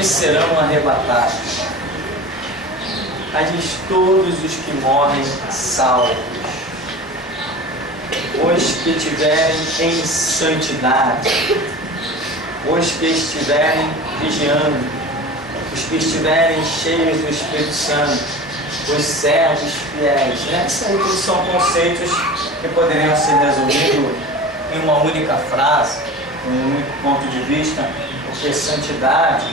que serão arrebatados. Aí diz: todos os que morrem salvos, os que estiverem em santidade, os que estiverem vigiando, os que estiverem cheios do Espírito Santo, os servos fiéis, né? Isso aí tudo são conceitos que poderiam ser resumidos em uma única frase, em um único ponto de vista, porque santidade,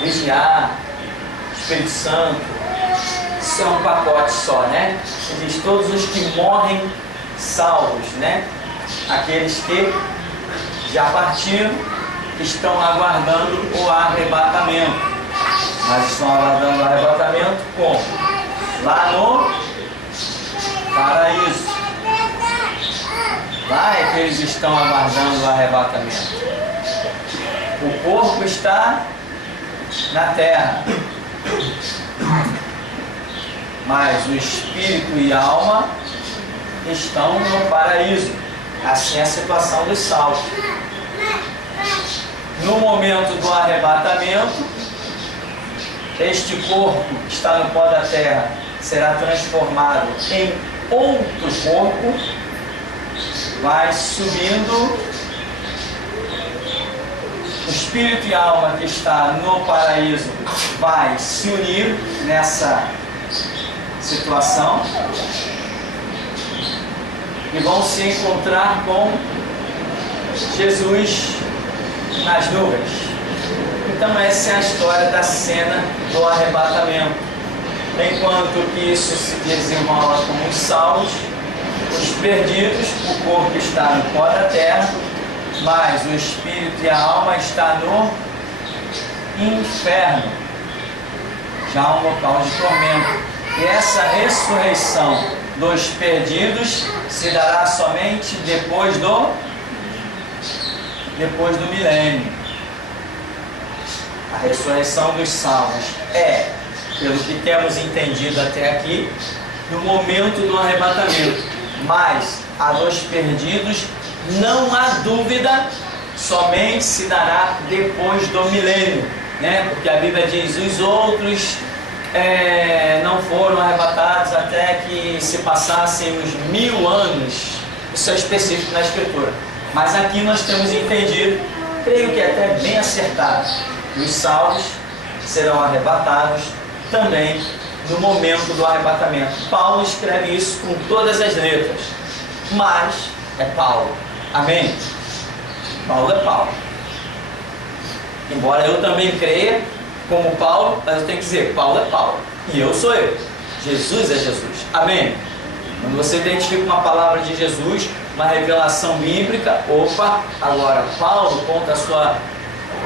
vigiar, Espírito Santo, isso é um pacote só, né? Ele diz: todos os que morrem salvos, né? Aqueles que já partiram, estão aguardando o arrebatamento. Mas estão aguardando o arrebatamento como? Lá no paraíso. Lá é que eles estão aguardando o arrebatamento. O corpo está na terra, mas o espírito e a alma estão no paraíso. Assim é a situação dos salvos. No momento do arrebatamento, este corpo que está no pó da terra será transformado em outro corpo, vai subindo. O espírito e a alma que está no paraíso vai se unir nessa situação e vão se encontrar com Jesus nas nuvens. Então essa é a história da cena do arrebatamento. Enquanto que isso se desenrola com os salvos, os perdidos, o corpo está no pó da terra, mas o espírito e a alma está no inferno, já um local de tormento. E essa ressurreição dos perdidos se dará somente depois do milênio. A ressurreição dos salvos é, pelo que temos entendido até aqui, no momento do arrebatamento. Mas a dos perdidos, não há dúvida, somente se dará depois do milênio, né? Porque a Bíblia diz: os outros não foram arrebatados até que se passassem os 1000 anos. Isso é específico na Escritura. Mas aqui nós temos entendido, creio que é até bem acertado, que os salvos serão arrebatados também no momento do arrebatamento. Paulo escreve isso com todas as letras, mas é Paulo. Amém? Paulo é Paulo. Embora eu também creia como Paulo, mas eu tenho que dizer: Paulo é Paulo e eu sou eu. Jesus é Jesus. Amém? Quando você identifica uma palavra de Jesus, uma revelação bíblica, opa, agora Paulo conta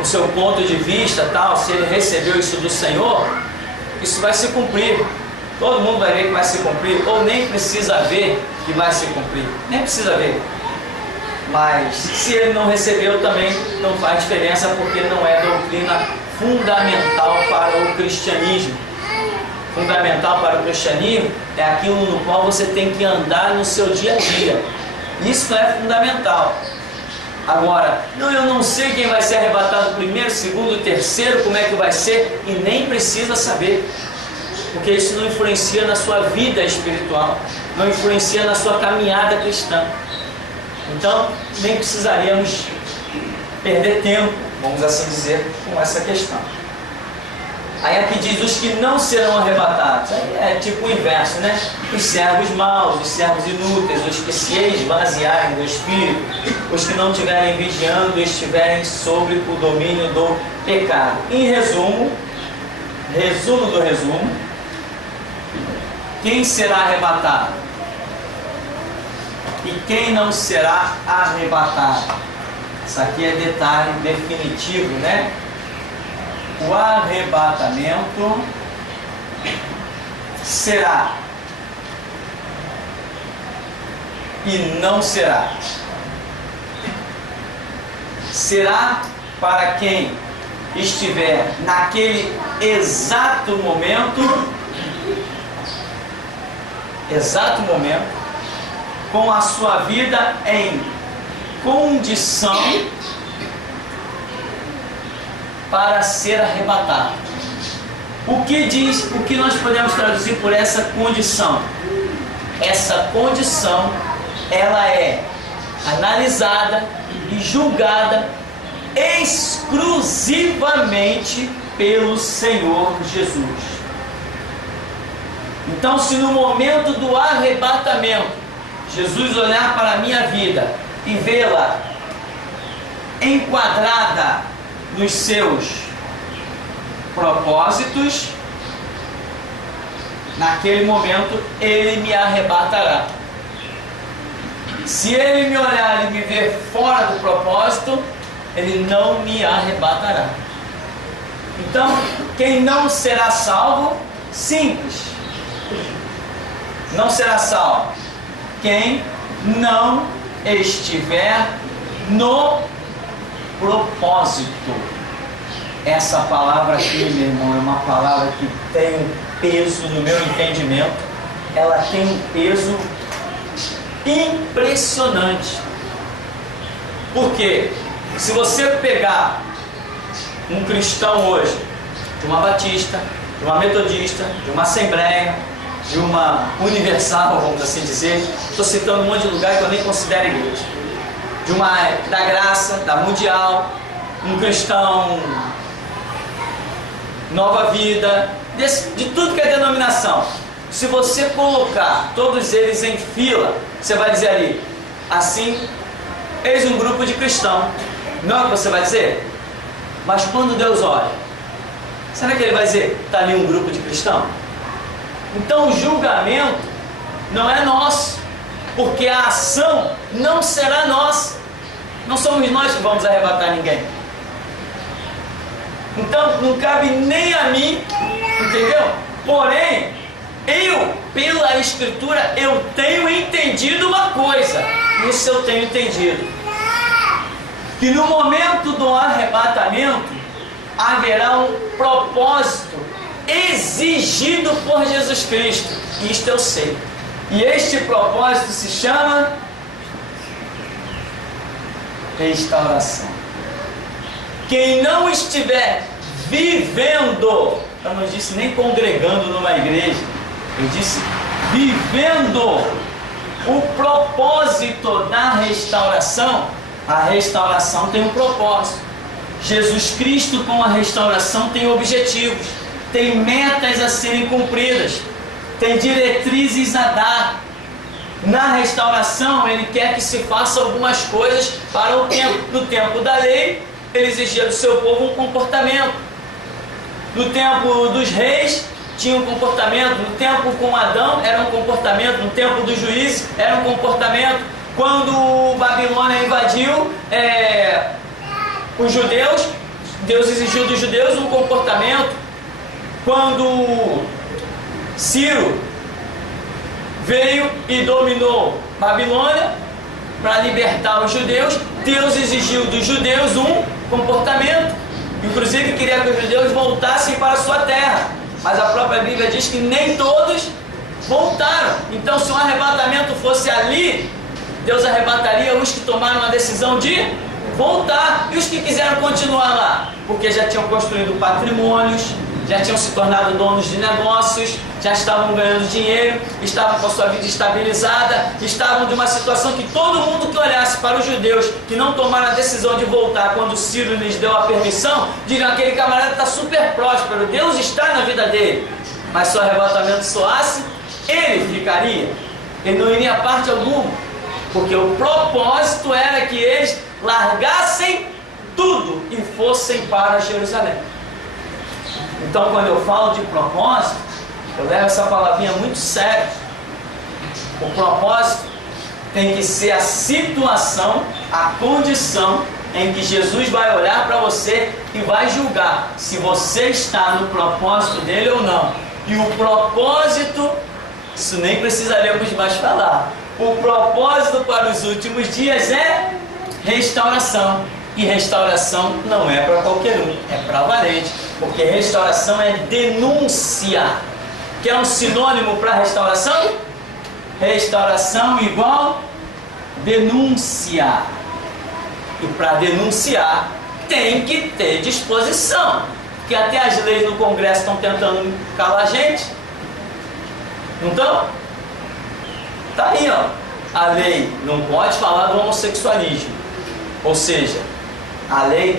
o seu ponto de vista, tal, se ele recebeu isso do Senhor, isso vai se cumprir. Todo mundo vai ver que vai se cumprir, ou nem precisa ver que vai se cumprir, nem precisa ver. Mas se ele não recebeu, também não faz diferença, porque não é doutrina fundamental para o cristianismo. Fundamental para o cristianismo é aquilo no qual você tem que andar no seu dia a dia. Isso é fundamental. Agora, eu não sei quem vai ser arrebatado primeiro, segundo, terceiro, como é que vai ser, e nem precisa saber, porque isso não influencia na sua vida espiritual, não influencia na sua caminhada cristã. Então, nem precisaríamos perder tempo, vamos assim dizer, com essa questão. Aí aqui diz: os que não serão arrebatados. Aí é tipo o inverso, né? Os servos maus, os servos inúteis, os que se esvaziarem do Espírito, os que não estiverem vigiando e estiverem sob o domínio do pecado. Em resumo do resumo, quem será arrebatado? E quem não será arrebatado? Isso aqui é detalhe definitivo, né? O arrebatamento será e não será. Será para quem estiver naquele exato momento, com a sua vida em condição para ser arrebatado. O que nós podemos traduzir por essa condição? Essa condição, ela é analisada e julgada exclusivamente pelo Senhor Jesus. Então, se no momento do arrebatamento, Jesus olhar para a minha vida e vê-la enquadrada nos seus propósitos, naquele momento Ele me arrebatará. Se Ele me olhar e me ver fora do propósito, Ele não me arrebatará. Então, quem não será salvo, simples, não será salvo quem não estiver no propósito. Essa palavra aqui, meu irmão, é uma palavra que tem um peso no meu entendimento. Ela tem um peso impressionante. Porque se você pegar um cristão hoje, de uma batista, de uma metodista, de uma assembleia, de uma universal, vamos assim dizer, estou citando um monte de lugar que eu nem considero igreja, de uma da graça, da mundial, um cristão Nova Vida, de tudo que é denominação. Se você colocar todos eles em fila, você vai dizer ali, assim, eis um grupo de cristão. Não é o que você vai dizer? Mas quando Deus olha, será que Ele vai dizer, está ali um grupo de cristão? Então o julgamento não é nosso, porque a ação não será nossa. Não somos nós que vamos arrebatar ninguém. Então não cabe nem a mim, entendeu? Porém, eu, pela Escritura, eu tenho entendido uma coisa. Isso eu tenho entendido, que no momento do arrebatamento haverá um propósito exigido por Jesus Cristo. Isto eu sei. E este propósito se chama restauração. Quem não estiver vivendo, eu não disse nem congregando numa igreja, eu disse vivendo o propósito da restauração. A restauração tem um propósito. Jesus Cristo, com a restauração, tem objetivos, tem metas a serem cumpridas, tem diretrizes a dar. Na restauração, Ele quer que se faça algumas coisas para o tempo. No tempo da lei, Ele exigia do seu povo um comportamento. No tempo dos reis, tinha um comportamento. No tempo com Adão, era um comportamento. No tempo dos juízes, era um comportamento. Quando Babilônia invadiu os judeus, Deus exigiu dos judeus um comportamento. Quando Ciro veio e dominou Babilônia para libertar os judeus, Deus exigiu dos judeus um comportamento. Inclusive queria que os judeus voltassem para a sua terra, mas a própria Bíblia diz que nem todos voltaram. Então, se um arrebatamento fosse ali, Deus arrebataria os que tomaram a decisão de voltar, e os que quiseram continuar lá, porque já tinham construído patrimônios, já tinham se tornado donos de negócios, já estavam ganhando dinheiro, estavam com a sua vida estabilizada, estavam de uma situação que todo mundo que olhasse para os judeus que não tomaram a decisão de voltar quando Ciro lhes deu a permissão, diriam: aquele camarada está super próspero, Deus está na vida dele. Mas se o arrebatamento soasse, ele ficaria, ele não iria a parte alguma, porque o propósito era que eles largassem tudo e fossem para Jerusalém. Então, quando eu falo de propósito, eu levo essa palavrinha muito sério. O propósito tem que ser a situação, a condição em que Jesus vai olhar para você e vai julgar se você está no propósito dele ou não. E o propósito, isso nem precisaríamos mais falar. O propósito para os últimos dias é restauração. E restauração não é para qualquer um, é para valente. Porque restauração é denúncia. Que é um sinônimo para restauração? Restauração igual denúncia. E para denunciar tem que ter disposição, porque até as leis no Congresso estão tentando calar a gente, não estão? Está aí, ó, a lei não pode falar do homossexualismo, ou seja, a lei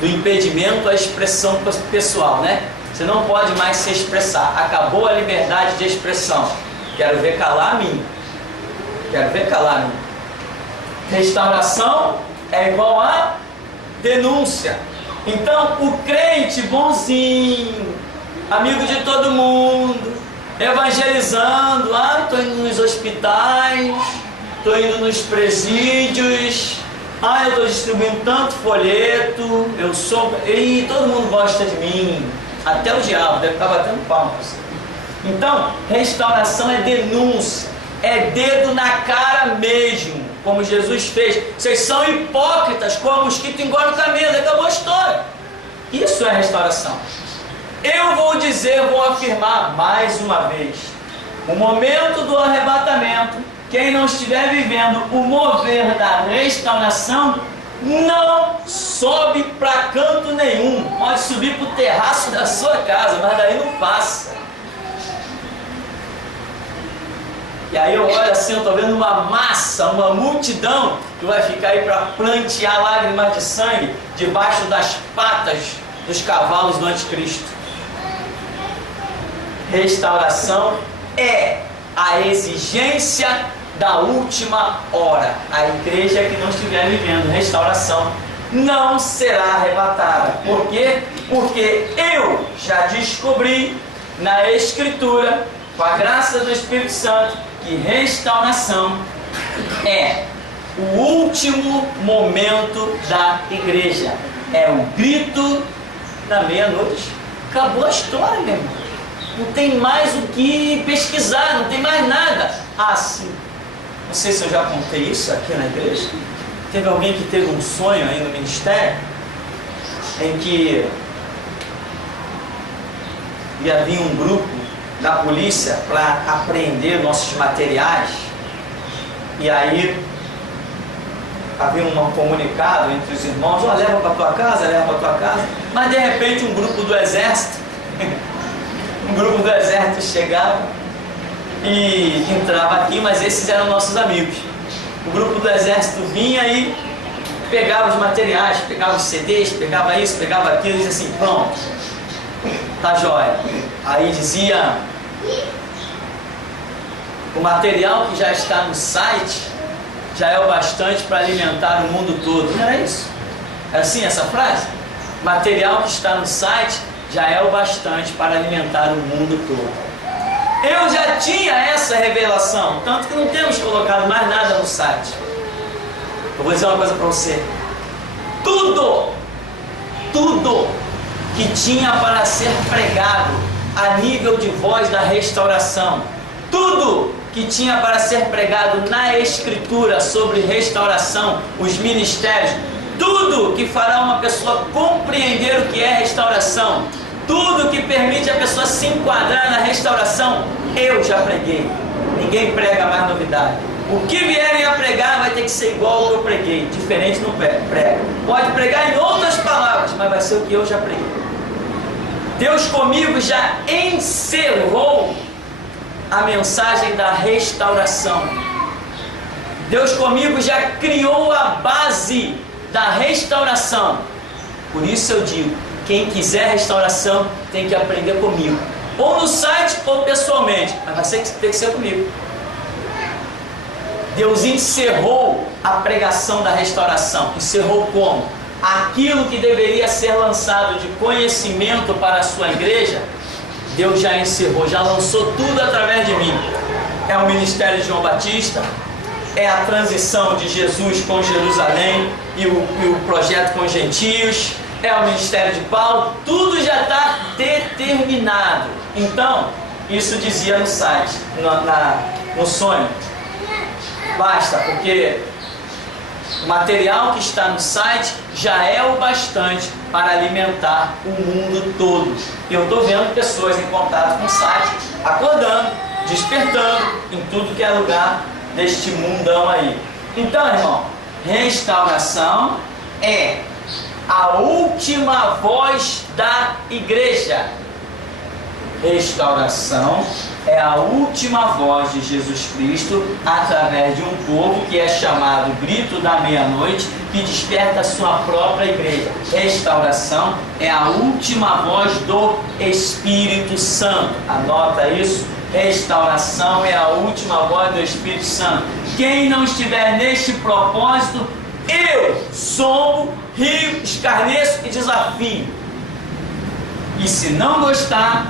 do impedimento à expressão pessoal, né? Você não pode mais se expressar, acabou a liberdade de expressão. Quero ver calar a mim. Quero ver calar a mim. Restauração é igual a denúncia. Então, o crente bonzinho, amigo de todo mundo, evangelizando, estou indo nos hospitais, estou indo nos presídios, eu estou distribuindo tanto folheto, e todo mundo gosta de mim, até o diabo deve estar batendo palmas. Então, restauração é denúncia, é dedo na cara mesmo, como Jesus fez. Vocês são hipócritas, como mosquito engole camelo, acabou a história. Isso é restauração. Eu vou dizer, vou afirmar mais uma vez, o momento do arrebatamento, quem não estiver vivendo o mover da restauração, não sobe para canto nenhum. Pode subir para o terraço da sua casa, mas daí não passa. E aí eu olho assim, eu estou vendo uma massa, uma multidão que vai ficar aí para plantear lágrimas de sangue debaixo das patas dos cavalos do anticristo. Restauração é a exigência da última hora. A igreja que não estiver vivendo restauração não será arrebatada. Por quê? Porque eu já descobri na Escritura, com a graça do Espírito Santo, que restauração é o último momento da igreja. É o grito da meia-noite. Acabou a história, meu irmão. Não tem mais o que pesquisar, não tem mais nada. Sim. Não sei se eu já contei isso aqui na igreja. Teve alguém que teve um sonho aí no ministério, em que ia vir um grupo da polícia para apreender nossos materiais. E aí havia um comunicado entre os irmãos: leva para tua casa, leva para tua casa. Mas de repente um grupo do exército chegava e entrava aqui, mas esses eram nossos amigos. O grupo do exército vinha e pegava os materiais, pegava os CDs, pegava isso, pegava aquilo, e dizia assim: pronto, tá jóia. Aí dizia: o material que já está no site já é o bastante para alimentar o mundo todo. Não era isso? Era assim essa frase? Material que está no site já é o bastante para alimentar o mundo todo. Eu já tinha essa revelação, tanto que não temos colocado mais nada no site. Eu vou dizer uma coisa para você: tudo que tinha para ser pregado a nível de voz da restauração, tudo que tinha para ser pregado na Escritura sobre restauração, os ministérios, tudo que fará uma pessoa compreender o que é restauração, tudo que permite a pessoa se enquadrar na restauração, eu já preguei. Ninguém prega mais novidade. O que vierem a pregar vai ter que ser igual ao que eu preguei. Diferente não prega. Pode pregar em outras palavras, mas vai ser o que eu já preguei. Deus comigo já encerrou a mensagem da restauração. Deus comigo já criou a base da restauração. Por isso eu digo: quem quiser restauração tem que aprender comigo, ou no site ou pessoalmente, mas vai ter que ser comigo. Deus encerrou a pregação da restauração. Encerrou como? Aquilo que deveria ser lançado de conhecimento para a sua igreja, Deus já encerrou, já lançou tudo através de mim. É o ministério de João Batista, é a transição de Jesus com Jerusalém e o projeto com os gentios, é o ministério de Paulo, tudo já está determinado. Então, isso dizia no site, no sonho: basta, porque o material que está no site já é o bastante para alimentar o mundo todo. E eu estou vendo pessoas em contato com o site, acordando, despertando em tudo que é lugar deste mundão aí. Então, irmão, restauração é a última voz da igreja. Restauração é a última voz de Jesus Cristo através de um povo que é chamado grito da meia-noite, que desperta a sua própria igreja. Restauração é a última voz do Espírito Santo. Anota isso. Restauração é a última voz do Espírito Santo. Quem não estiver neste propósito, eu zombo, rio, escarneço e desafio. E se não gostar,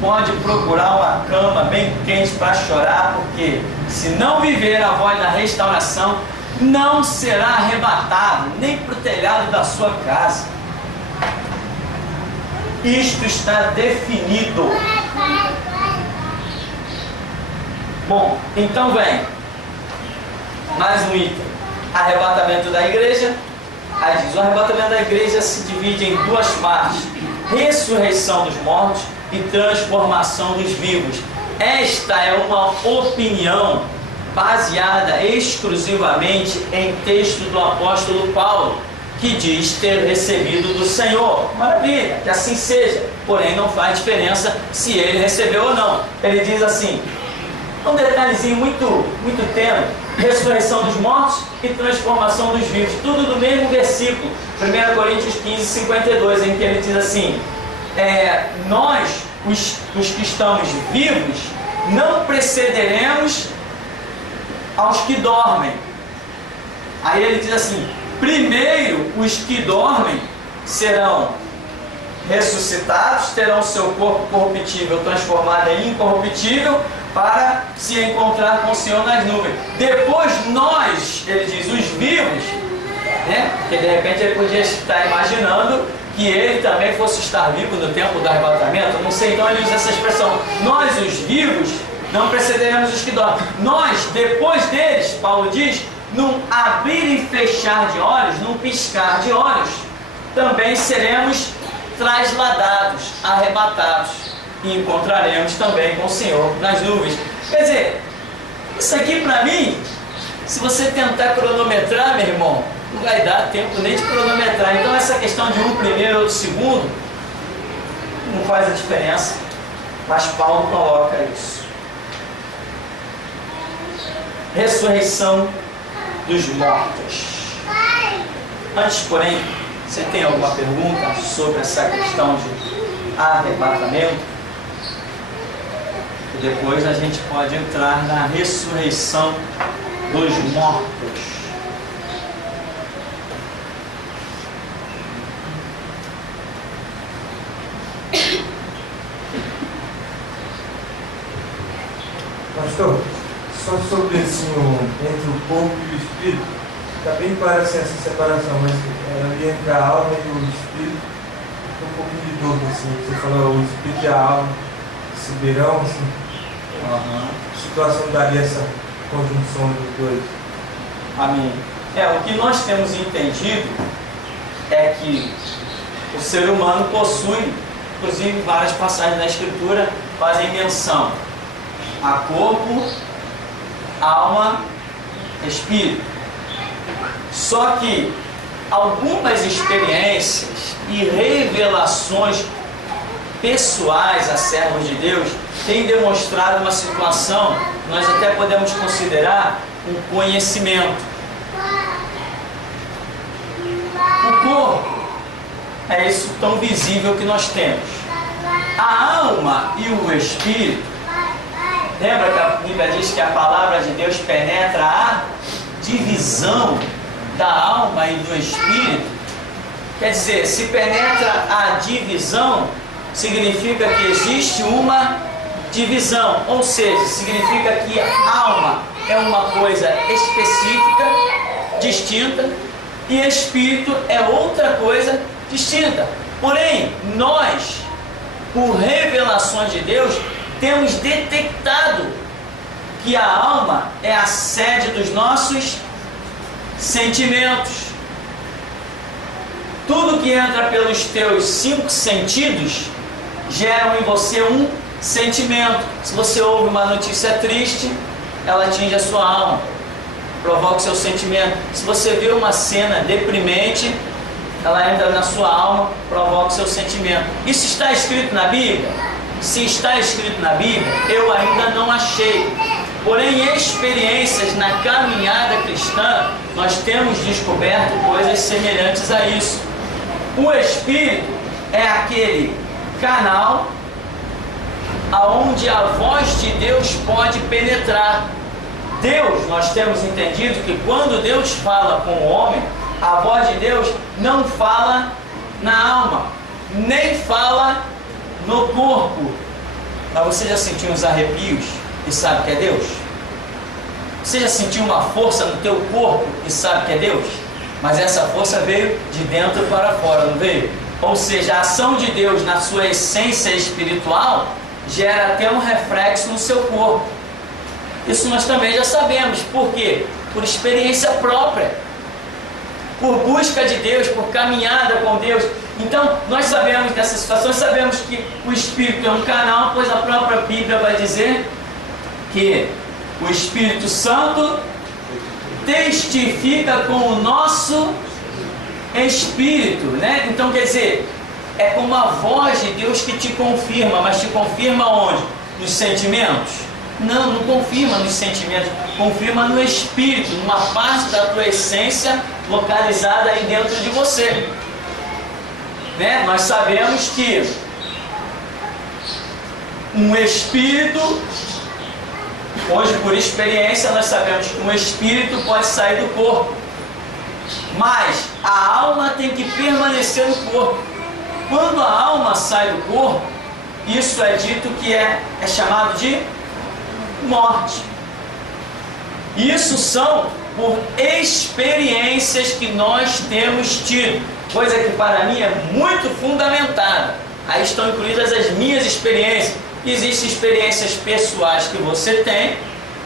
pode procurar uma cama bem quente para chorar, porque se não viver a voz da restauração, não será arrebatado nem para o telhado da sua casa. Isto está definido. Bom, então vem mais um item. Arrebatamento da igreja. Aí diz, o arrebatamento da igreja se divide em duas partes: ressurreição dos mortos e transformação dos vivos. Esta é uma opinião baseada exclusivamente em texto do apóstolo Paulo, que diz ter recebido do Senhor. Maravilha, que assim seja. Porém, não faz diferença se ele recebeu ou não. Ele diz assim, um detalhezinho muito tênue: ressurreição dos mortos e transformação dos vivos. Tudo do mesmo versículo, 1 Coríntios 15, 52, em que ele diz assim, nós, os que estamos vivos, não precederemos aos que dormem. Aí ele diz assim, primeiro os que dormem serão ressuscitados, terão seu corpo corruptível transformado em incorruptível, para se encontrar com o Senhor nas nuvens. Depois nós, ele diz, os vivos, né? Porque de repente ele podia estar imaginando que ele também fosse estar vivo no tempo do arrebatamento. Não sei, então ele usa essa expressão. Nós, os vivos, não precederemos os que dormem. Nós, depois deles, Paulo diz, num abrir e fechar de olhos, num piscar de olhos, também seremos trasladados, arrebatados, e encontraremos também com o Senhor nas nuvens. Quer dizer, isso aqui para mim, se você tentar cronometrar, meu irmão, não vai dar tempo nem de cronometrar. Então essa questão de um primeiro ou segundo não faz a diferença, mas Paulo coloca isso. Ressurreição dos mortos. Antes, porém, você tem alguma pergunta sobre essa questão de arrebatamento? E depois a gente pode entrar na ressurreição dos mortos. Pastor, só sobre assim, entre o corpo e o espírito, está bem clara assim, essa separação, mas ali entre a alma e o espírito, tem um pouquinho de dúvida, assim, você falou o espírito e a alma se verão, assim, que situação daria essa conjunção dos dois? Amém. O que nós temos entendido é que o ser humano possui, inclusive várias passagens da Escritura fazem menção a corpo, alma, espírito. Só que algumas experiências e revelações pessoais a servos de Deus têm demonstrado uma situação que nós até podemos considerar um conhecimento. O corpo é isso tão visível que nós temos. A alma e o espírito, lembra que a Bíblia diz que a palavra de Deus penetra a divisão da alma e do espírito? Quer dizer, se penetra a divisão, significa que existe uma divisão, ou seja, significa que a alma é uma coisa específica, distinta, e espírito é outra coisa distinta. Porém, nós, por revelações de Deus, temos detectado que a alma é a sede dos nossos sentimentos. Tudo que entra pelos teus 5 sentidos gera em você um sentimento. Se você ouve uma notícia triste, ela atinge a sua alma, provoca o seu sentimento. Se você vê uma cena deprimente, ela entra na sua alma, provoca o seu sentimento. Isso está escrito na Bíblia? Se está escrito na Bíblia, eu ainda não achei. Porém, em experiências na caminhada cristã, nós temos descoberto coisas semelhantes a isso. O Espírito é aquele canal aonde a voz de Deus pode penetrar. Deus, nós temos entendido que quando Deus fala com o homem, a voz de Deus não fala na alma, nem fala no corpo. Mas você já sentiu uns arrepios e sabe que é Deus? Você já sentiu uma força no teu corpo e sabe que é Deus? Mas essa força veio de dentro para fora, não veio? Ou seja, a ação de Deus na sua essência espiritual gera até um reflexo no seu corpo. Isso nós também já sabemos. Por quê? Por experiência própria, por busca de Deus, por caminhada com Deus. Então, nós sabemos dessas situações, sabemos que o Espírito é um canal, pois a própria Bíblia vai dizer que o Espírito Santo testifica com o nosso espírito, né? Então, quer dizer, é como a voz de Deus que te confirma, mas te confirma onde? Nos sentimentos? Não, não confirma nos sentimentos, confirma no espírito, numa parte da tua essência localizada aí dentro de você. Né? Nós sabemos que um espírito, hoje por experiência nós sabemos que um espírito pode sair do corpo, mas a alma tem que permanecer no corpo. Quando a alma sai do corpo, isso é dito que é chamado de morte. Isso são por experiências que nós temos tido, coisa que para mim é muito fundamentada. Aí estão incluídas as minhas experiências. Existem experiências pessoais que você tem,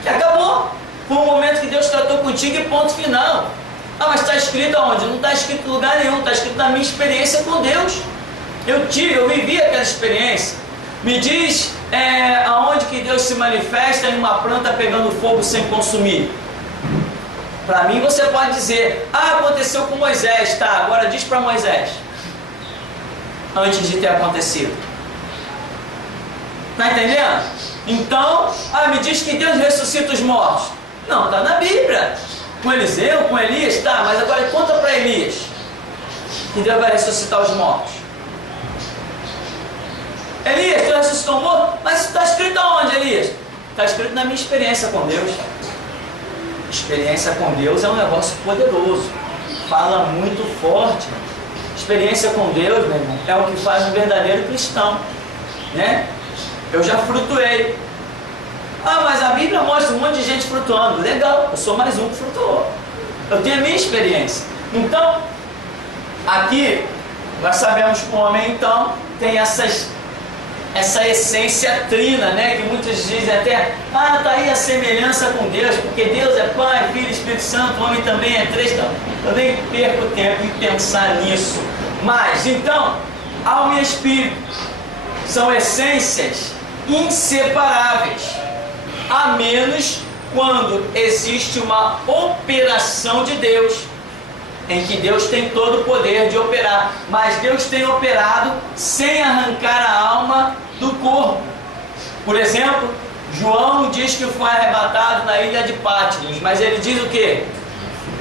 que acabou. Foi um momento que Deus tratou contigo e ponto final. Ah, mas está escrito aonde? Não está escrito em lugar nenhum, está escrito na minha experiência com Deus. Eu vivi aquela experiência. Me diz aonde que Deus se manifesta em uma planta pegando fogo sem consumir. Para mim você pode dizer, aconteceu com Moisés, tá, agora diz para Moisés, antes de ter acontecido. Está entendendo? Então, me diz que Deus ressuscita os mortos. Não, está na Bíblia. Com Eliseu, com Elias, tá, mas agora conta para Elias que Deus vai ressuscitar os mortos. Elias, tu ressuscitou um morto? Mas está escrito aonde, Elias? Está escrito na minha experiência com Deus. Experiência com Deus é um negócio poderoso, fala muito forte. Experiência com Deus, meu irmão, é o que faz um verdadeiro cristão, né? Eu já frutuei. Mas a Bíblia mostra um monte de gente frutuando. Legal, eu sou mais um que frutuou. Eu tenho a minha experiência. Então, aqui, nós sabemos que o homem, então, tem essa essência trina, né? Que muitos dizem até, tá aí a semelhança com Deus, porque Deus é Pai, Filho e Espírito Santo, o homem também é três. Então, eu nem perco tempo em pensar nisso. Mas, então, alma e espírito são essências inseparáveis, a menos quando existe uma operação de Deus, em que Deus tem todo o poder de operar, mas Deus tem operado sem arrancar a alma do corpo. Por exemplo, João diz que foi arrebatado na ilha de Patmos, mas ele diz o quê?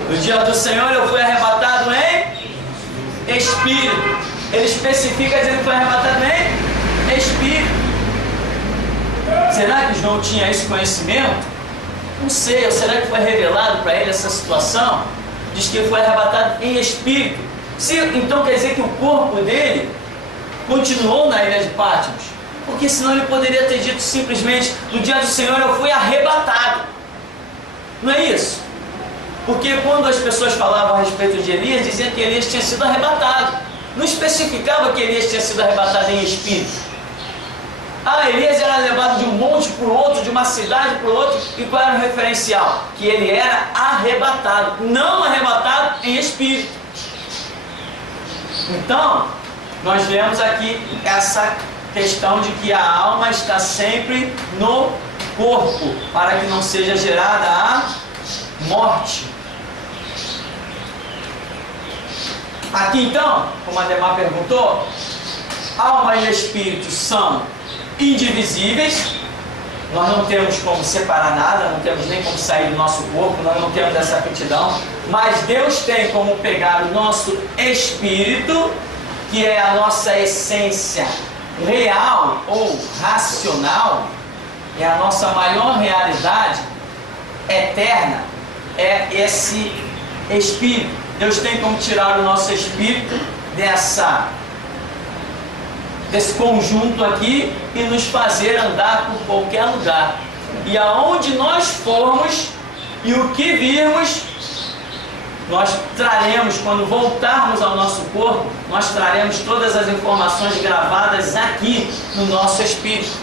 No dia do Senhor eu fui arrebatado em espírito. Ele especifica dizendo que foi arrebatado em espírito. Será que João tinha esse conhecimento? Não sei. Ou será que foi revelado para ele essa situação? Diz que ele foi arrebatado em espírito. Então quer dizer que o corpo dele continuou na ilha de Patmos, porque senão ele poderia ter dito simplesmente, no dia do Senhor eu fui arrebatado. Não é isso? Porque quando as pessoas falavam a respeito de Elias, diziam que Elias tinha sido arrebatado. Não especificava que Elias tinha sido arrebatado em espírito. Elias era levado de um monte para o outro, de uma cidade para o outro, e qual era o referencial? Que ele era arrebatado, não arrebatado em espírito. Então, nós vemos aqui essa questão de que a alma está sempre no corpo, para que não seja gerada a morte. Aqui então, como a Ademar perguntou, alma e espírito são indivisíveis. Nós não temos como separar nada, não temos nem como sair do nosso corpo, nós não temos essa aptidão, mas Deus tem como pegar o nosso espírito, que é a nossa essência real ou racional, é a nossa maior realidade eterna, é esse espírito. Deus tem como tirar o nosso espírito desse conjunto aqui e nos fazer andar por qualquer lugar. E aonde nós formos e o que virmos, nós traremos, quando voltarmos ao nosso corpo, nós traremos todas as informações gravadas aqui no nosso espírito.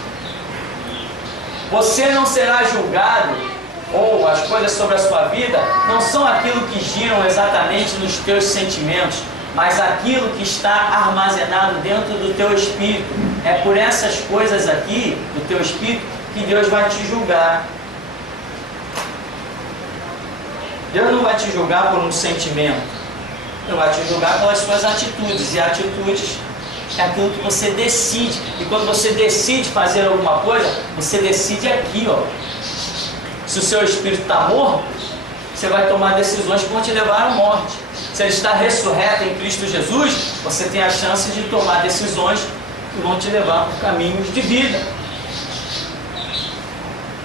Você não será julgado, ou as coisas sobre a sua vida não são aquilo que giram exatamente nos teus sentimentos, mas aquilo que está armazenado dentro do teu espírito. É por essas coisas aqui, do teu espírito, que Deus vai te julgar. Deus não vai te julgar por um sentimento, Ele vai te julgar pelas suas atitudes, e atitudes é aquilo que você decide. E quando você decide fazer alguma coisa, você decide aqui, ó. Se o seu espírito está morto, você vai tomar decisões que vão te levar à morte. Se ele está ressurreto em Cristo Jesus, você tem a chance de tomar decisões que vão te levar por caminhos de vida.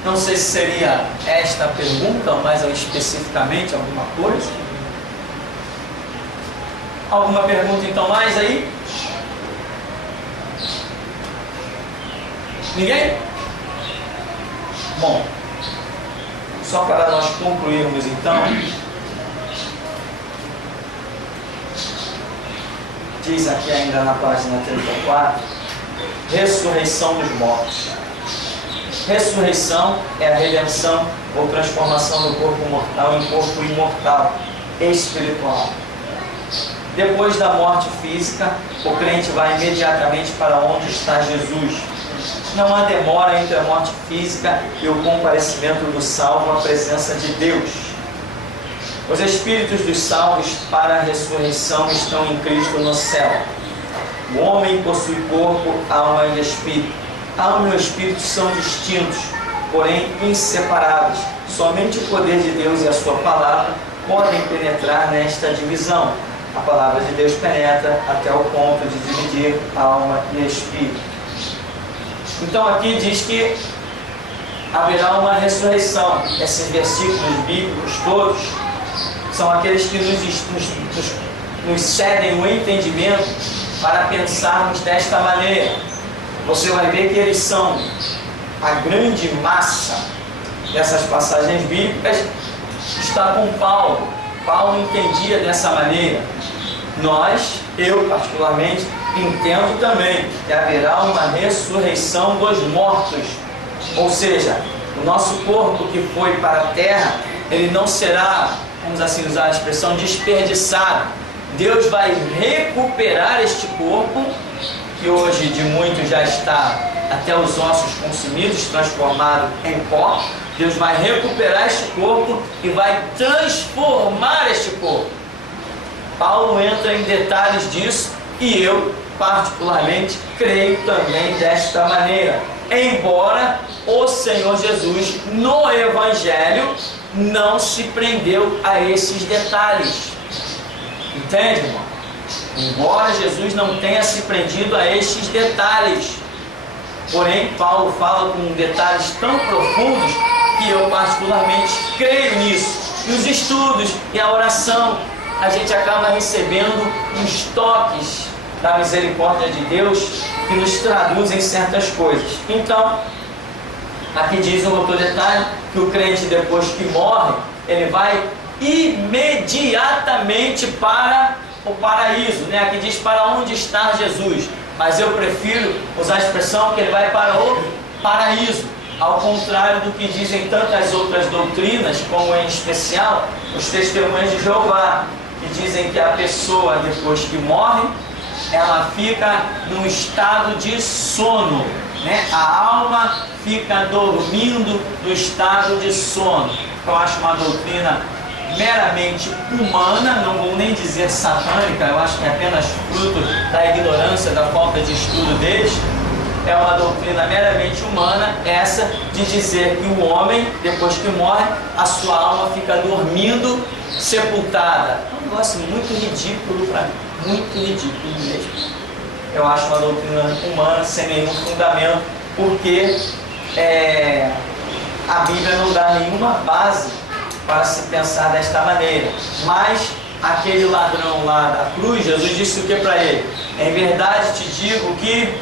Não sei se seria esta a pergunta, ou mais especificamente alguma coisa. Alguma pergunta então mais aí? Ninguém? Bom, só para nós concluirmos então, diz aqui ainda na página 34, ressurreição dos mortos. Ressurreição é a redenção ou transformação do corpo mortal em corpo imortal, espiritual. Depois da morte física, o crente vai imediatamente para onde está Jesus. Não há demora entre a morte física e o comparecimento do salvo à presença de Deus. Os espíritos dos salvos para a ressurreição estão em Cristo no céu. O homem possui corpo, alma e espírito. A alma e o espírito são distintos, porém inseparáveis. Somente o poder de Deus e a sua palavra podem penetrar nesta divisão. A palavra de Deus penetra até o ponto de dividir alma e espírito. Então aqui diz que haverá uma ressurreição. Esses versículos bíblicos todos são aqueles que nos cedem o entendimento para pensarmos desta maneira. Você vai ver que eles são a grande massa dessas passagens bíblicas, está com Paulo. Paulo entendia dessa maneira. Eu particularmente, entendo também que haverá uma ressurreição dos mortos. Ou seja, o nosso corpo que foi para a terra, ele não será, vamos assim usar a expressão, desperdiçado. Deus vai recuperar este corpo, que hoje de muitos já está até os ossos consumidos, transformado em pó. Deus vai recuperar este corpo e vai transformar este corpo. Paulo entra em detalhes disso e eu, particularmente, creio também desta maneira. Embora o Senhor Jesus, no Evangelho, não se prendeu a esses detalhes. Entende, irmão? Embora Jesus não tenha se prendido a estes detalhes, porém Paulo fala com detalhes tão profundos que eu particularmente creio nisso. E os estudos e a oração, a gente acaba recebendo uns toques da misericórdia de Deus que nos traduzem certas coisas. Então, aqui diz um outro detalhe, que o crente depois que morre, ele vai imediatamente para o paraíso, né? Aqui diz para onde está Jesus, mas eu prefiro usar a expressão que ele vai para o paraíso, ao contrário do que dizem tantas outras doutrinas, como em especial os testemunhos de Jeová, que dizem que a pessoa depois que morre, ela fica num estado de sono, né? A alma fica dormindo no estado de sono. Eu acho uma doutrina meramente humana, não vou nem dizer satânica, eu acho que é apenas fruto da ignorância, da falta de estudo deles. É uma doutrina meramente humana, essa de dizer que o homem, depois que morre, a sua alma fica dormindo, sepultada. É um negócio muito ridículo para mim, muito ridículo mesmo. Eu acho uma doutrina humana sem nenhum fundamento, porque a Bíblia não dá nenhuma base para se pensar desta maneira. Mas aquele ladrão lá da cruz, Jesus disse o que para ele? Em verdade te digo que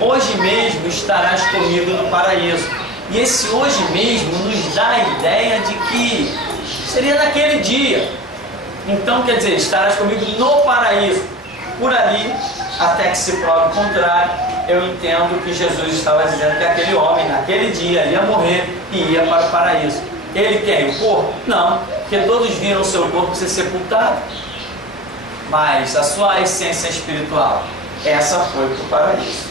hoje mesmo estarás comigo no paraíso. E esse hoje mesmo nos dá a ideia de que seria naquele dia. Então, quer dizer, estarás comigo no paraíso. Por ali, até que se prove o contrário, eu entendo que Jesus estava dizendo que aquele homem, naquele dia, ia morrer e ia para o paraíso. Ele quem? O corpo? Não, porque todos viram o seu corpo ser sepultado. Mas a sua essência espiritual, essa foi para o paraíso.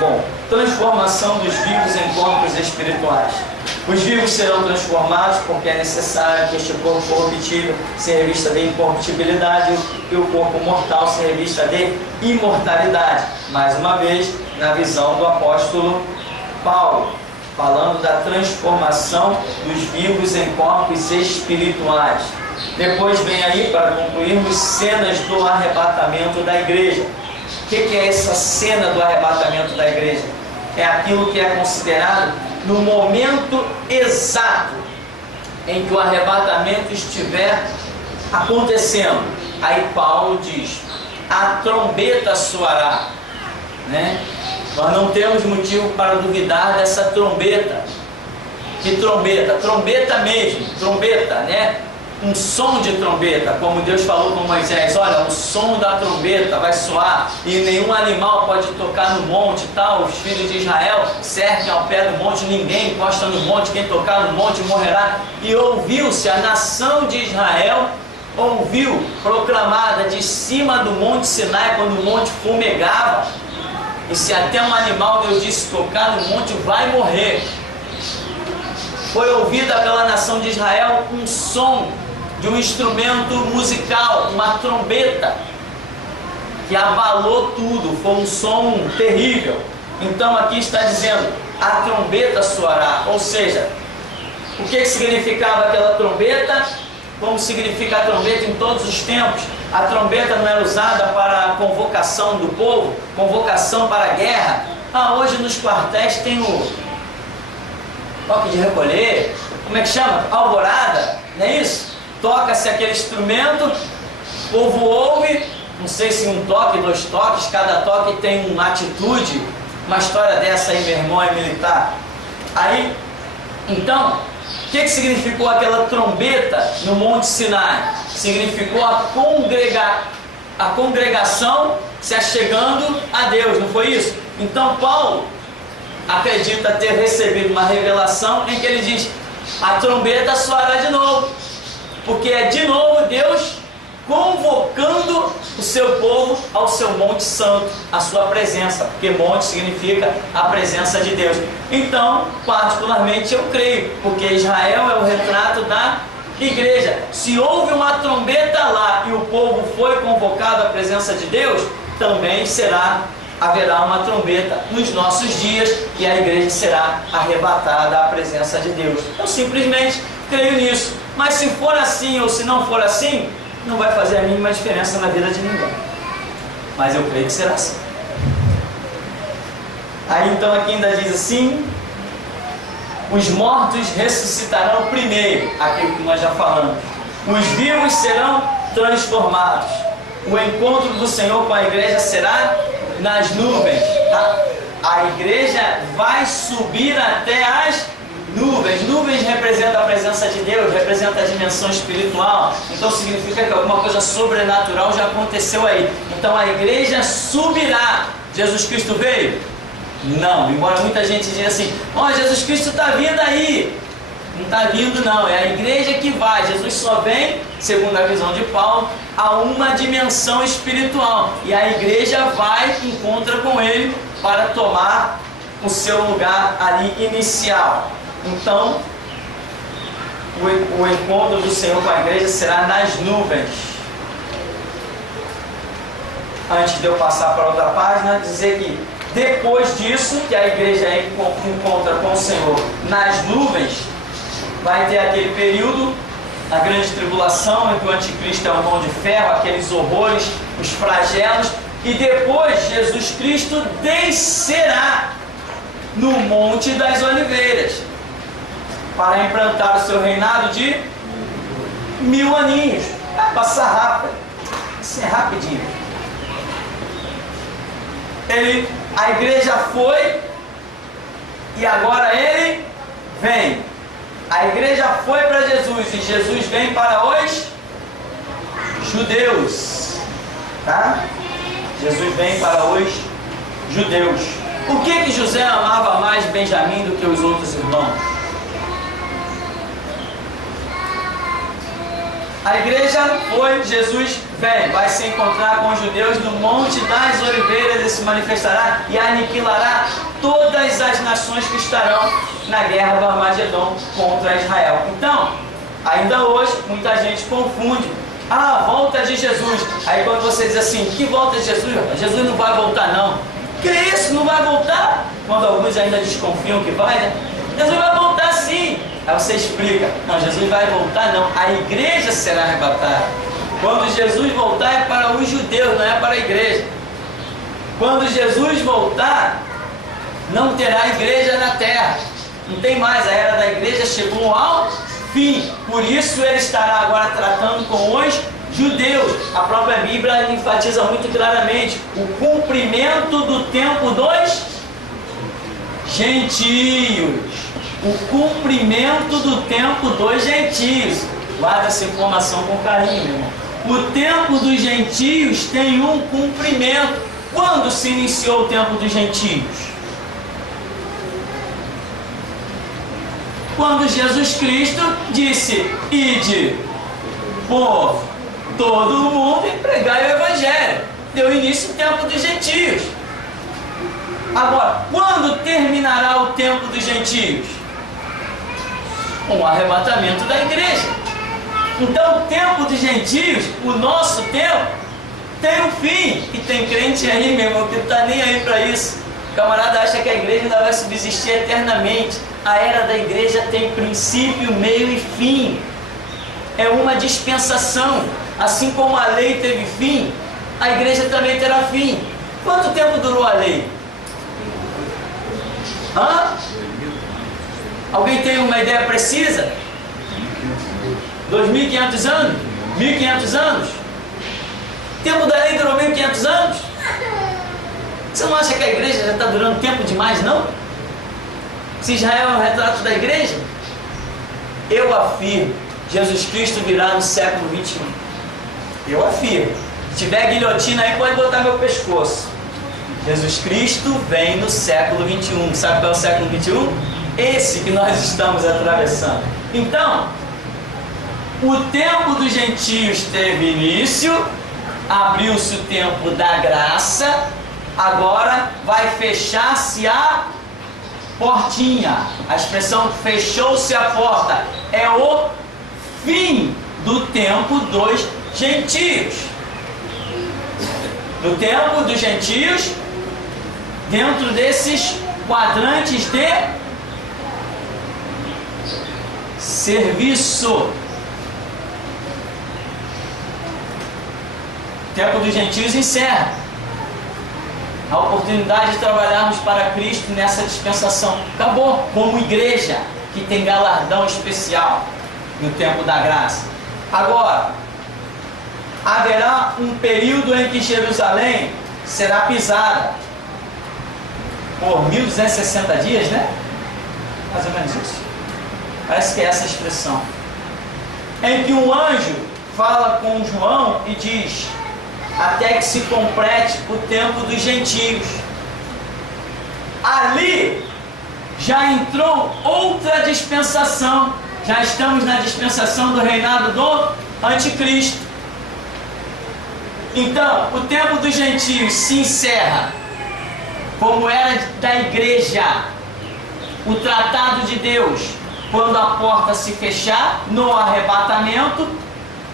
Bom, transformação dos vivos em corpos espirituais. Os vivos serão transformados porque é necessário que este corpo corruptível se revista de incorruptibilidade e o corpo mortal se revista de imortalidade. Mais uma vez, na visão do apóstolo Paulo, falando da transformação dos vivos em corpos espirituais. Depois vem aí, para concluirmos, cenas do arrebatamento da igreja. O que é essa cena do arrebatamento da igreja? É aquilo que é considerado no momento exato em que o arrebatamento estiver acontecendo. Aí Paulo diz, a trombeta soará, né? Nós não temos motivo para duvidar dessa trombeta. Que trombeta? Trombeta mesmo, trombeta, né? Um som de trombeta, como Deus falou com Moisés, olha, o som da trombeta vai soar e nenhum animal pode tocar no monte e tal. Os filhos de Israel cercam ao pé do monte, ninguém encosta no monte, quem tocar no monte morrerá. E ouviu-se, a nação de Israel ouviu proclamada de cima do monte Sinai, quando o monte fumegava, e se até um animal, Deus disse, tocar no monte vai morrer. Foi ouvida pela nação de Israel um som de um instrumento musical, uma trombeta, que abalou tudo, foi um som terrível. Então aqui está dizendo, a trombeta soará, ou seja, o que significava aquela trombeta? Como significa a trombeta em todos os tempos? A trombeta não era usada para a convocação do povo, convocação para a guerra. Hoje nos quartéis tem o toque de recolher, como é que chama? Alvorada, não é isso? Toca-se aquele instrumento, o povo ouve, não sei se um toque, dois toques, cada toque tem uma atitude, uma história dessa aí, meu irmão é militar. Aí, então, o que significou aquela trombeta no Monte Sinai? Significou a congregação se achegando a Deus, não foi isso? Então Paulo acredita ter recebido uma revelação em que ele diz, a trombeta soará de novo, porque é de novo Deus convocando o seu povo ao seu Monte Santo, a sua presença, porque monte significa a presença de Deus. Então, particularmente eu creio, porque Israel é o retrato da igreja. Se houve uma trombeta lá e o povo foi convocado à presença de Deus, também haverá uma trombeta nos nossos dias e a igreja será arrebatada à presença de Deus. Eu simplesmente creio nisso. Mas se for assim ou se não for assim, não vai fazer a mínima diferença na vida de ninguém. Mas eu creio que será assim. Aí então aqui ainda diz assim, os mortos ressuscitarão primeiro, aquilo que nós já falamos. Os vivos serão transformados. O encontro do Senhor com a igreja será nas nuvens. A igreja vai subir até as nuvens. Nuvens representa a presença de Deus, representa a dimensão espiritual. Então significa que alguma coisa sobrenatural já aconteceu aí. Então a igreja subirá. Jesus Cristo veio? Não, embora muita gente diga assim, Jesus Cristo está vindo aí. Não está vindo não, é a igreja que vai. Jesus só vem, segundo a visão de Paulo, a uma dimensão espiritual. E a igreja vai, encontra com ele para tomar o seu lugar ali inicial. Então, o encontro do Senhor com a igreja será nas nuvens. Antes de eu passar para outra página, dizer que depois disso, que a igreja encontra com o Senhor nas nuvens, vai ter aquele período, a grande tribulação, em que o anticristo é o mão de ferro, aqueles horrores, os flagelos, e depois Jesus Cristo descerá no Monte das Oliveiras para implantar o seu reinado de 1000 aninhos. Vai passar rápido, isso é rapidinho. A igreja foi e agora ele vem. A igreja foi para Jesus e Jesus vem para os judeus, tá? Jesus vem para os judeus. Por que José amava mais Benjamim do que os outros irmãos? A igreja foi, Jesus vem, vai se encontrar com os judeus no Monte das Oliveiras e se manifestará e aniquilará todas as nações que estarão na guerra do Armagedon contra Israel. Então, ainda hoje, muita gente confunde a volta de Jesus. Aí quando você diz assim, que volta de Jesus? Jesus não vai voltar não. Que isso? Não vai voltar? Quando alguns ainda desconfiam que vai, né? Jesus vai voltar sim. Aí você explica, não, Jesus vai voltar não, a igreja será arrebatada. Quando Jesus voltar é para os judeus, não é para a igreja. Quando Jesus voltar, não terá igreja na terra. Não tem mais, a era da igreja chegou ao fim. Por isso ele estará agora tratando com os judeus. A própria Bíblia enfatiza muito claramente o cumprimento do tempo dos gentios. O cumprimento do tempo dos gentios. Guarda essa informação com carinho, meu irmão. O tempo dos gentios tem um cumprimento. Quando se iniciou o tempo dos gentios? Quando Jesus Cristo disse: ide por todo o mundo e pregai o Evangelho. Deu início o tempo dos gentios. Agora, quando terminará o tempo dos gentios? Com o arrebatamento da igreja. Então o tempo dos gentios, o nosso tempo, tem um fim. E tem crente aí, meu irmão, que não está nem aí para isso. O camarada acha que a igreja ainda vai subsistir eternamente. A era da igreja tem princípio, meio e fim. É uma dispensação. Assim como a lei teve fim, a igreja também terá fim. Quanto tempo durou a lei? Hã? Alguém tem uma ideia precisa? 2.500 anos? 1.500 anos? O tempo da lei durou 1.500 anos? Você não acha que a igreja já está durando tempo demais, não? Se Israel é um retrato da igreja? Eu afirmo, Jesus Cristo virá no século 21. Eu afirmo. Se tiver guilhotina aí, pode botar meu pescoço. Jesus Cristo vem no século 21. Sabe qual é o século 21? Esse que nós estamos atravessando. Então, o tempo dos gentios teve início, abriu-se o tempo da graça, agora vai fechar-se a portinha. A expressão fechou-se a porta é o fim do tempo dos gentios. Do tempo dos gentios, dentro desses quadrantes de serviço. O tempo dos gentios encerra. A oportunidade de trabalharmos para Cristo nessa dispensação acabou, como igreja que tem galardão especial no tempo da graça. Agora, haverá um período em que Jerusalém será pisada por 1260 dias, né? Mais ou menos isso. Parece que é essa a expressão. Em que um anjo fala com João e diz: até que se complete o tempo dos gentios. Ali já entrou outra dispensação. Já estamos na dispensação do reinado do anticristo. Então, o tempo dos gentios se encerra como era da igreja, o tratado de Deus, quando a porta se fechar no arrebatamento,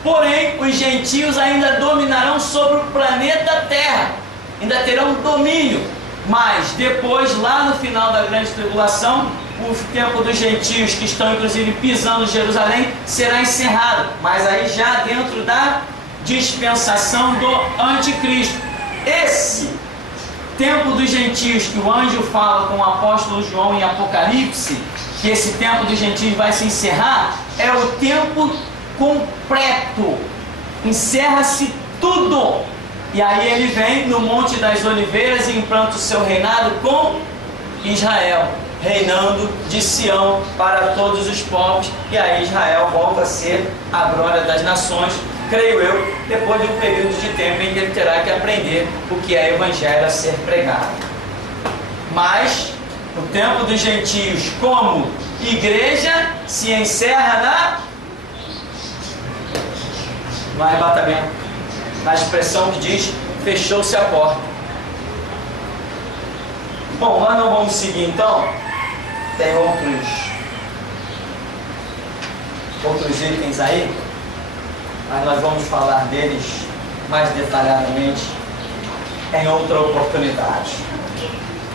porém os gentios ainda dominarão sobre o planeta Terra, ainda terão domínio, mas depois, lá no final da grande tribulação, o tempo dos gentios que estão inclusive pisando Jerusalém será encerrado, mas aí já dentro da dispensação do anticristo. Esse tempo dos gentios que o anjo fala com o apóstolo João em Apocalipse, que esse tempo dos gentios vai se encerrar, é o tempo completo, encerra-se tudo, e aí ele vem no Monte das Oliveiras e implanta o seu reinado com Israel, reinando de Sião para todos os povos, e aí Israel volta a ser a glória das nações, creio eu, depois de um período de tempo em que ele terá que aprender o que é evangelho a ser pregado. Mas o tempo dos gentios como igreja se encerra no arrebatamento, na expressão que diz, fechou-se a porta. Bom, nós não vamos seguir então, tem outros itens aí, mas nós vamos falar deles mais detalhadamente em outra oportunidade.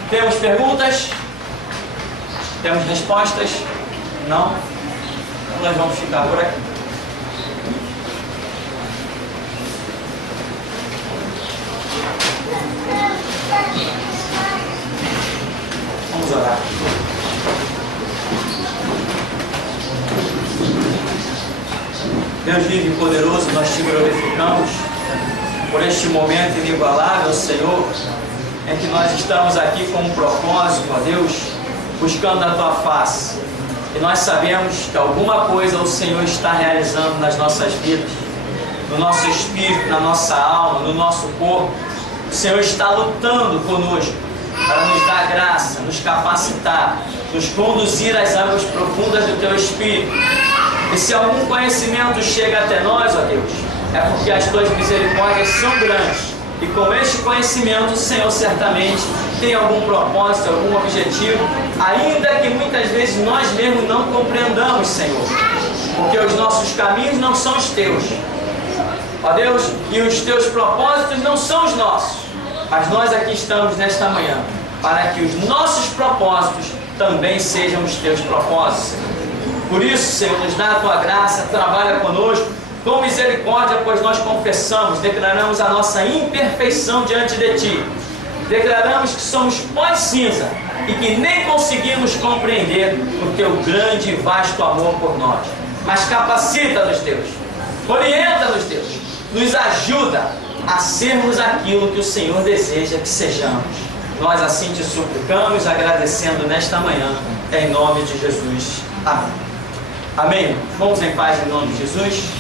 Temos perguntas? Temos respostas? Não? Então nós vamos ficar por aqui. Vamos orar. Deus vivo e poderoso, nós te glorificamos por este momento inigualável, Senhor, em que nós estamos aqui com um propósito, ó Deus, buscando a Tua face. E nós sabemos que alguma coisa o Senhor está realizando nas nossas vidas, no nosso espírito, na nossa alma, no nosso corpo. O Senhor está lutando conosco para nos dar graça, nos capacitar, nos conduzir às águas profundas do Teu Espírito. E se algum conhecimento chega até nós, ó Deus, é porque as Tuas misericórdias são grandes. E com este conhecimento, o Senhor certamente tem algum propósito, algum objetivo, ainda que muitas vezes nós mesmos não compreendamos, Senhor, porque os nossos caminhos não são os Teus, ó Deus, e os Teus propósitos não são os nossos, mas nós aqui estamos nesta manhã, para que os nossos propósitos também sejam os Teus propósitos, Senhor. Por isso, Senhor, nos dá a Tua graça, trabalha conosco, com misericórdia, pois nós confessamos, declaramos a nossa imperfeição diante de Ti. Declaramos que somos pó de cinza e que nem conseguimos compreender o Teu grande e vasto amor por nós. Mas capacita-nos, Deus, orienta-nos, Deus, nos ajuda a sermos aquilo que o Senhor deseja que sejamos. Nós assim Te suplicamos, agradecendo nesta manhã, em nome de Jesus. Amém. Amém. Vamos em paz em nome de Jesus.